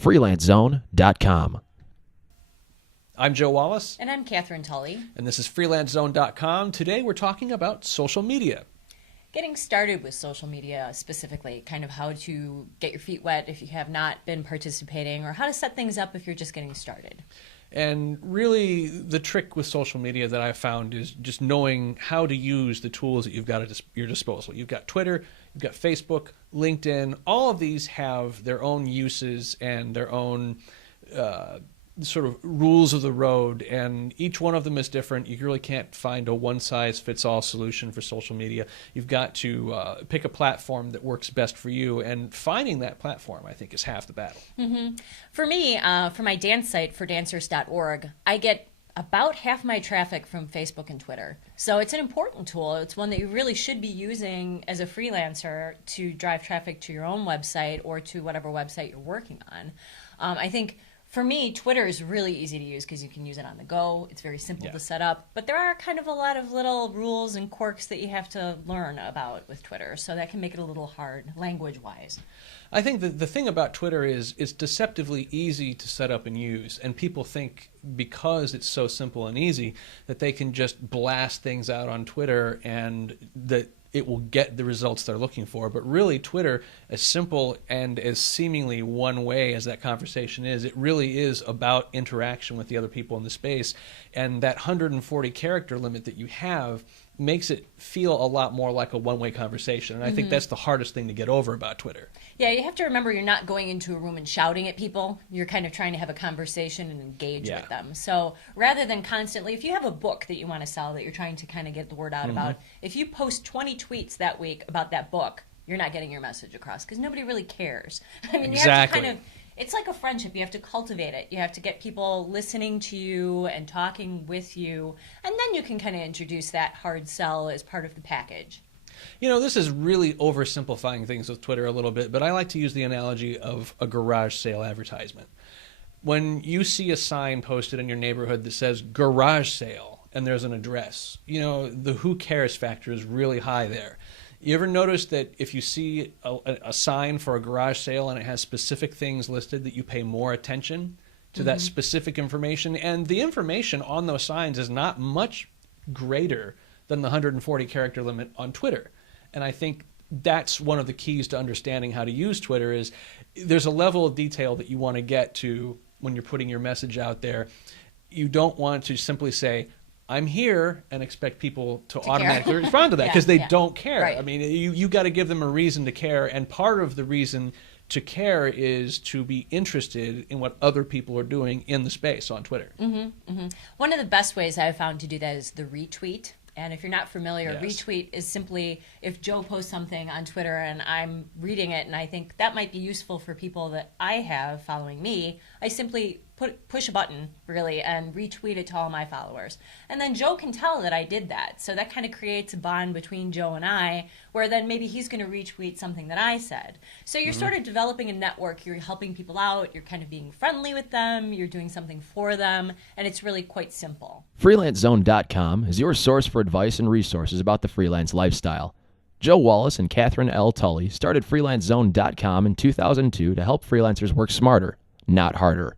freelancezone.com. I'm Joe Wallace. And I'm Catherine Tully. And this is freelancezone.com. Today we're talking about social media. Getting started with social media specifically, kind of how to get your feet wet if you have not been participating, or how to set things up if you're just getting started. And really, the trick with social media that I've found is just knowing how to use the tools that you've got at your disposal. You've got Twitter, you've got Facebook, LinkedIn. All of these have their own uses and their own sort of rules of the road, and each one of them is different. You really can't find a one-size-fits-all solution for social media. You've got to pick a platform that works best for you, and finding that platform, I think, is half the battle. Mm-hmm. For me, for my dance site, fordancers.org, I get about half my traffic from Facebook and Twitter. So it's an important tool. It's one that you really should be using as a freelancer to drive traffic to your own website or to whatever website you're working on. I think for me, Twitter is really easy to use because you can use it on the go. It's very simple to set up. But there are kind of a lot of little rules and quirks that you have to learn about with Twitter. So that can make it a little hard language-wise. I think that the thing about Twitter is it's deceptively easy to set up and use. And people think because it's so simple and easy that they can just blast things out on Twitter and that it will get the results they're looking for. But really, Twitter, as simple and as seemingly one way as that conversation is, it really is about interaction with the other people in the space. And that 140 character limit that you have makes it feel a lot more like a one-way conversation. And I think that's the hardest thing to get over about Twitter. Yeah, you have to remember you're not going into a room and shouting at people. You're kind of trying to have a conversation and engage with them. So rather than constantly, if you have a book that you want to sell that you're trying to kind of get the word out about, if you post 20 tweets that week about that book, you're not getting your message across because nobody really cares. I mean, you have to kind of, it's like a friendship. You have to cultivate it. You have to get people listening to you and talking with you, and then you can kind of introduce that hard sell as part of the package. You know, this is really oversimplifying things with Twitter a little bit, but I like to use the analogy of a garage sale advertisement. When you see a sign posted in your neighborhood that says garage sale and there's an address, you know, the who cares factor is really high there. You ever notice that if you see a sign for a garage sale and it has specific things listed that you pay more attention to that specific information? And the information on those signs is not much greater than the 140 character limit on Twitter. And I think that's one of the keys to understanding how to use Twitter is there's a level of detail that you want to get to when you're putting your message out there. You don't want to simply say, I'm here, and expect people to automatically respond to that because they don't care. Right. I mean, you got to give them a reason to care, and part of the reason to care is to be interested in what other people are doing in the space on Twitter. One of the best ways I've found to do that is the retweet. And if you're not familiar, retweet is simply if Joe posts something on Twitter and I'm reading it and I think that might be useful for people that I have following me, I simply push a button, really, and retweet it to all my followers. And then Joe can tell that I did that. So that kind of creates a bond between Joe and I, where then maybe he's going to retweet something that I said. So you're sort of developing a network. You're helping people out. You're kind of being friendly with them. You're doing something for them. And it's really quite simple. freelancezone.com is your source for advice and resources about the freelance lifestyle. Joe Wallace and Catherine L. Tully started freelancezone.com in 2002 to help freelancers work smarter, not harder.